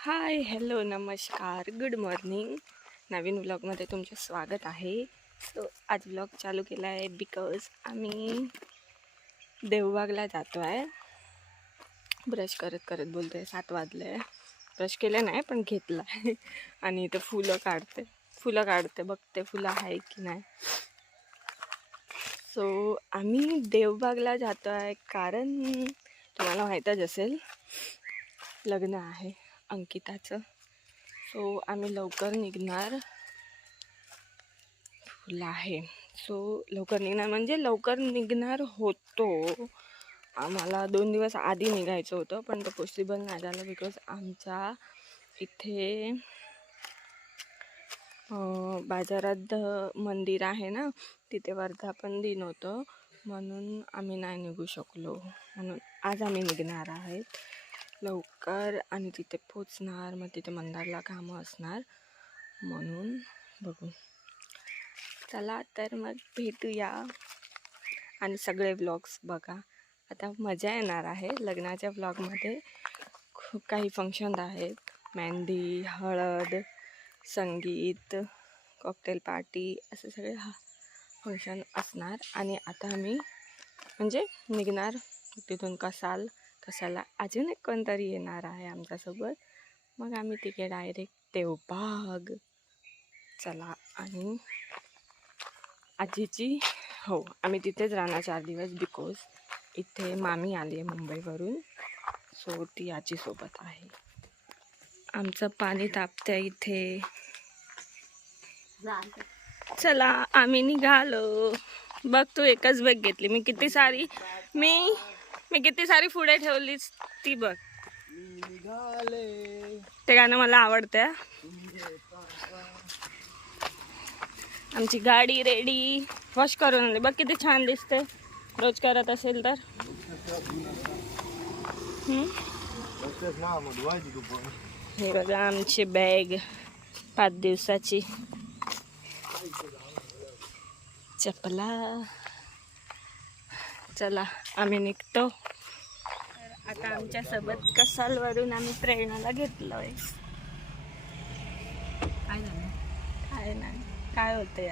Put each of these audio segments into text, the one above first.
हाय hello नमस्कार. Good morning. नवीन व्लॉगमध्ये तुमचे स्वागत आहे. सो आज व्लॉग चालू केला आहे बिकॉज आम्ही देवबागला जातो आहे ब्रश करत करत बोलतो आहे सात वाजले आहे ब्रश केलं नाही पण घेतला आहे आणि इथं फुलं काढते फुलं काढते बघते फुलं आहे की नाही. सो आम्ही देवबागला जातो आहे कारण तुम्हाला माहीतच असेल लग्न आहे. अंकिताचं. सो आम्ही लवकर निघणार. फुलं आहे. सो लवकर निघणार म्हणजे लवकर निघणार होतो. आम्हाला दोन दिवस आधी निघायचं होतं पण तो पॉसिबल नाही झालं बिकॉज आमच्या इथे बाजारात मंदिर आहे ना तिथे वर्धापन दिन होतं. म्हणून आम्ही नाही निघू शकलो. म्हणून आज आम्ही निघणार आहेत. लवकर आणि तिथे पोचणार मग तिथे मंदारला कामं असणार. म्हणून बघू. चला तर मग भेटूया. आणि सगळे व्लॉग्स बघा. आता मजा येणार आहे. लग्नाच्या व्लॉगमध्ये खूप काही फंक्शन आहेत. मेहंदी हळद संगीत कॉकटेल पार्टी असे सगळे हा फंक्शन असणार. आणि आता आम्ही म्हणजे निघणार तिथून कसाल. कसाला अजून एक कोणतरी येणार आहे आमच्यासोबत. मग आम्ही तिथे डायरेक्ट देवबाग चला आणि आजीची हो आम्ही तिथेच राहणार चार दिवस बिकॉज इथे मामी आली आहे मुंबईवरून. सो ती आजीसोबत आहे. आमचं पाणी तापतं इथे. चला आम्ही निघालो. बघ तू एकच बॅग घेतली. मी किती सारी मी मी किती सारी पुढे ठेवलीच ती बघ. ते गाणं मला आवडतं आमची गाडी रेडी. वॉश करून आणली बघ किती छान दिसते. रोज करत असेल तर? हे बघा आमची बॅग. पाच दिवसाची. चपला. चला आम्ही निघतो. तर आता आमच्यासोबत कसालवरून आम्ही प्रेरणाला घेतलोय. काय झालं? काय नाही काय होते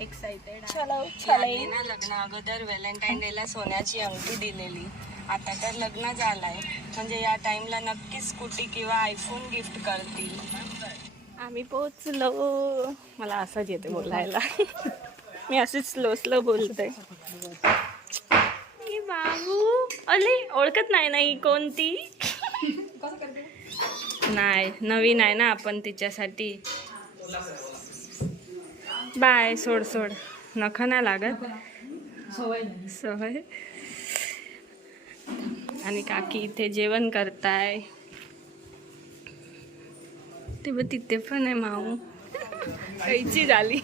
एक्साइटेड चलो चलो. ना लग्न अगोदर व्हॅलेंटाईन डेला सोन्याची अंगठी दिलेली. आता तर लग्न झालंय. म्हणजे या टाइमला नक्की स्कूटी किंवा आयफोन गिफ्ट करतील. आम्ही पोचलो मला असंच येते बोलायला. मी असंच स्लो स्लो बोलते. ए बाबू अले ओळखत नाही ना ही कोणती? नाही नवीन आहे ना आपण तिच्यासाठी. बाय सोड सोड. नख नाही लागत. सवय सवय. आणि काकी इथे जेवण करताय. ते बघ तिथे पण आहे माऊ. कैची झाली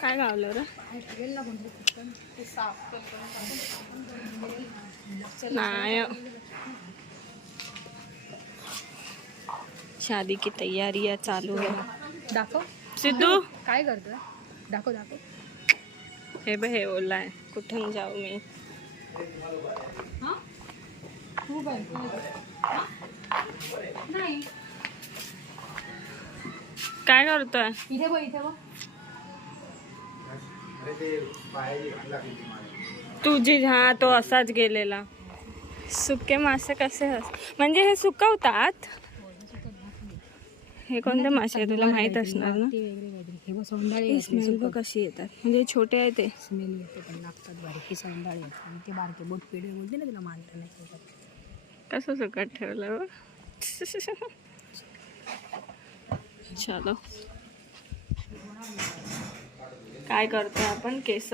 काय गावलं रे नाही शादी की तैयारियाँ चालू है। दाखव। सिद्धू? काय करतोय? दाखव दाखव. हे बघ हे ओला आहे. कुठून जाऊ मी? खूप आहे नाही काय करतोय? इथे बघ इथे बघ. तुझी हा तो असाच गेलेला. सुके मासे कसे म्हणजे हे सुकवतात? हे कोणते मासे आहे तुला माहीत असणार ना. हे बघ स्मेल बघ कशी येतात. म्हणजे छोटे आहे ते. स्मेल येते पण लागतात बारीक. आणि ते बारके बोट पेढे बोलते ना तिला मानलं नाही. कसं सुकट ठेवलं चलो काय करतोय आपण केस?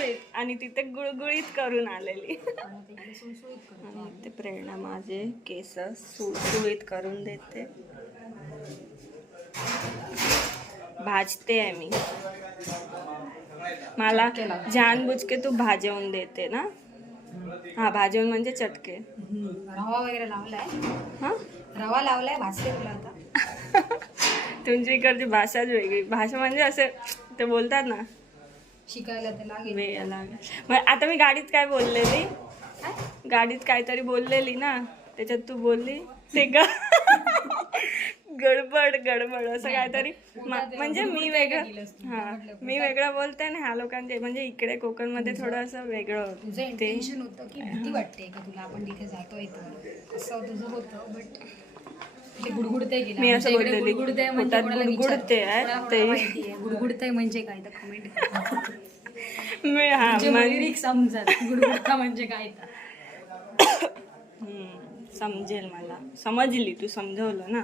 सुळसुळीत आणि तिथे गुळगुळीत करून आलेली. आणि ते प्रेरणा माझे केस सुळसुळीत करून देते. भाजते आहे मी. मला जानबूज के तू भाजवून देते ना? हा भाजवून म्हणजे चटके. रवा वगैरे लावलाय. हा? रवा लावलाय भाजते तुला आता. तुमची इकडची भाषाच वेगळी. भाषा म्हणजे असे ते बोलतात ना शिकायला तर लागेल. वेळ लागेल. मग आता मी गाडीत काय बोललेली? गाडीत काहीतरी बोललेली ना त्याच्यात तू बोलली. ते ग गडबड गडबड असं काहीतरी. म- म्हणजे मी वेगळं हा मी वेगळं बोलते आणि ह्या लोकांचे म्हणजे इकडे कोकणमध्ये थोडं असं वेगळं तुझं ते. इंटेन्शन होतं की भीती वाटते का तुला? आपण तिथे जातोय तर. असं तुझं होतं बट मी असं बोललेली, म्हणजे पोटात. गुडगुडते आहे, कोणाला ते-. गुडगुडतंय म्हणजे काय? तर कमेंट मी हा म्हणजे म्हणजे गुडगुडता म्हणजे काय तर हम्म, समजेल मला. समजली तू समजवलं ना.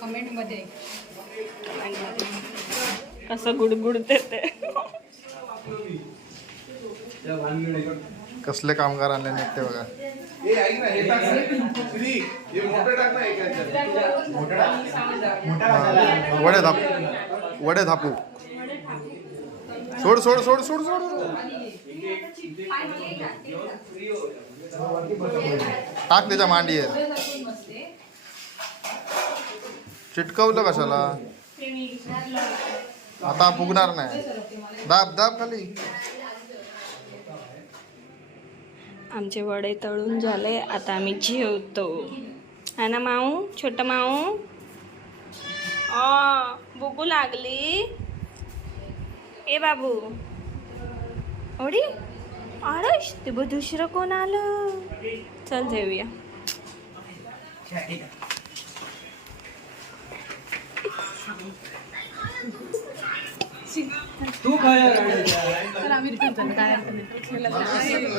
कमेंटमध्ये. कसं गुडगुडते ते? कसले कामगार आणले नाहीत ते बघा. हा, वडे धापू. वडे धापू. सोड सोड सोड सोड सोड टाक त्याच्या मांडी चिटकवलं कशाला? आता फुगणार नाही. दाब दाब खाली. आमचे वडे तळून झाले आता आम्ही जेवतो. है ना माऊ? छोट माऊ? आ भूकू लागली. ए बाबू. ओडी? आळश ते बघ दुसरं कोण आलं. चल जेऊया. तू काय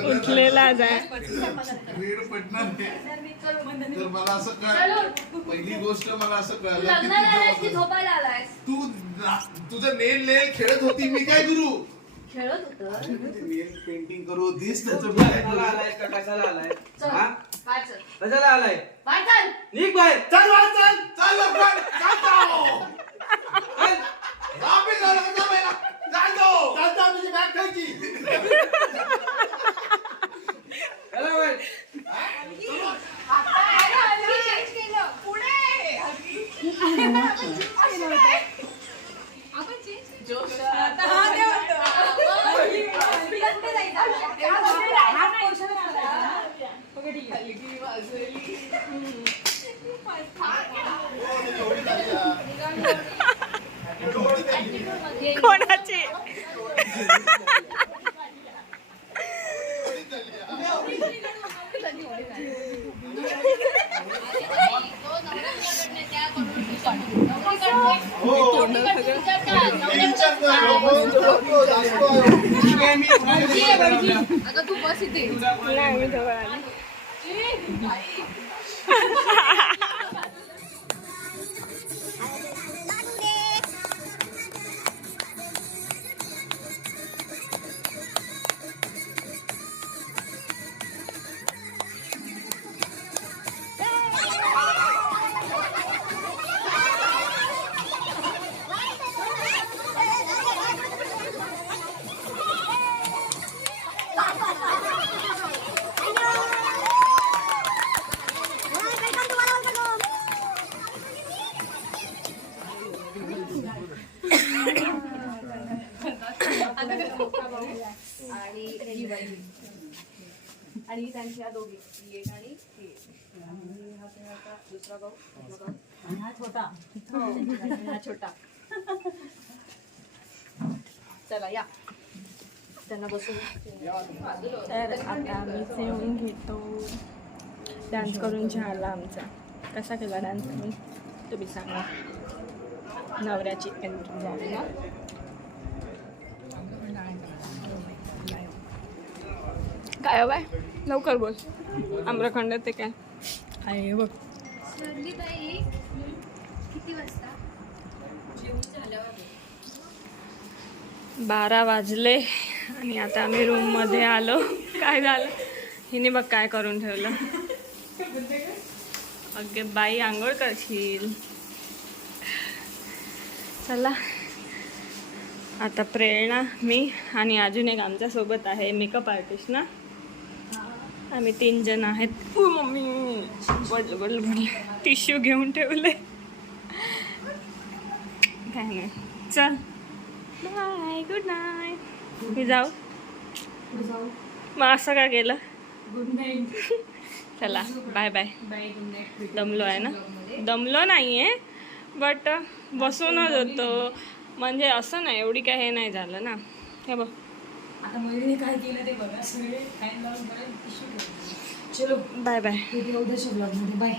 उठलेला जाय वेळ पडणार नाही. तर मला असं कळ पहिली गोष्ट मला असं कळलं की तू ना- तुझं नेल नेल खेळत होती मी काय करू? नेल पेंटिंग करू होतीस त्याचं मी काय करू? आलाय का कशाला आलाय हा? कशाला आलाय निघ बाहेर. चल चल. चल लवकर. जा. जातो, तुझी बॅग खायची. कोणाची टेन्शन नको, नको, जातो. ठीक आहे, मी बाहेर नाही मी जवळ आली आणि त्यांच्या दोघी एक आणि ही एक. आणि हा त्यांचा दुसरा भाऊ. हा छोटा. हो, आणि हा छोटा. चला या. त्यांना बसून. तर आता आम्ही जेवून घेतो. डान्स करून झाला आमचा. कसा केला डान्स तुम्ही? तुम्ही सांगा. नवऱ्याची एंट्री झाली ना? काय बाय? लवकर बोल. आम्रखंड ते काय? आहे हे बघ. बारा वाजले आणि आता आम्ही रूममध्ये आलो. काय झालं? हिने बघ काय करून ठेवलं. अगे बाई आंघोळ करशील. चला. आता प्रेरणा मी आणि अजून एक आमच्यासोबत आहे मेकअप आर्टिस्ट ना? आम्ही तीन जण आहेत. उ मम्मी. बडलं बडलं बडलं टिश्यू घेऊन ठेवले काय नाही. चल. बाय गुड नाईट मी जाऊ. मग असं का केलं? गुड नाईट चला. Bye bye bye good night दमलो आहे ना? दमलो नाही आहे बट बसूनच होतो. म्हणजे असं नाही एवढी काय हे नाही झालं ना. हे बघ. आता मयुरीने काय केलं ते बघा. सगळे फॅन लावून परत टिश्यू चलो. बाय बाय उद्याच्या ब्लॉगमध्ये बाय